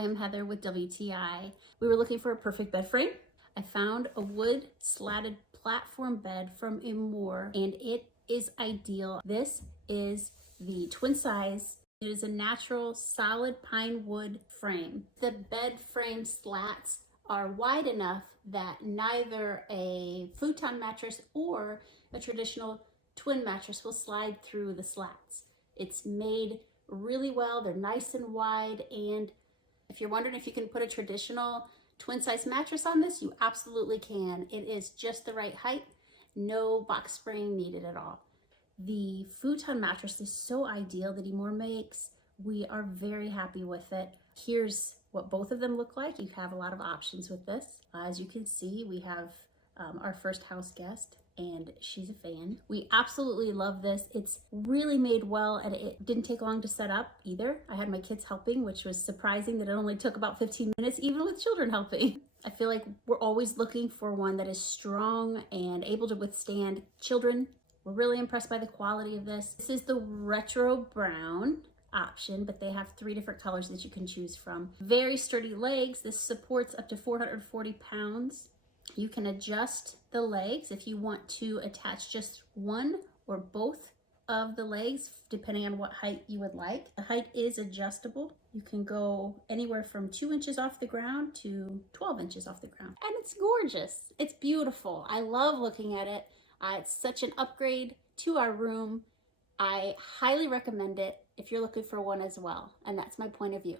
I am Heather with WTI. We were looking for a perfect bed frame. I found a wood slatted platform bed from EMOOR and it is ideal. This is the twin size. It is a natural solid pine wood frame. The bed frame slats are wide enough that neither a futon mattress or a traditional twin mattress will slide through the slats. It's made really well. They're nice and wide, and if you're wondering if you can put a traditional twin size mattress on this, you absolutely can. It is just the right height, no box spring needed at all. The futon mattress is so ideal that EMOOR makes. We are very happy with it. Here's what both of them look like. You have a lot of options with this. As you can see, we have our first house guest, and she's a fan. We absolutely love this. It's really made well, and it didn't take long to set up either. I had my kids helping, which was surprising that it only took about 15 minutes, even with children helping. I feel like we're always looking for one that is strong and able to withstand children. We're really impressed by the quality of this. This is the retro brown option, but they have 3 different colors that you can choose from. Very sturdy legs. This supports up to 440 pounds. You can adjust the legs if you want to attach just one or both of the legs, depending on what height you would like. The height is adjustable. You can go anywhere from 2 inches off the ground to 12 inches off the ground. And it's gorgeous. It's beautiful. I love looking at it. It's such an upgrade to our room. I highly recommend it if you're looking for one as well. And that's my point of view.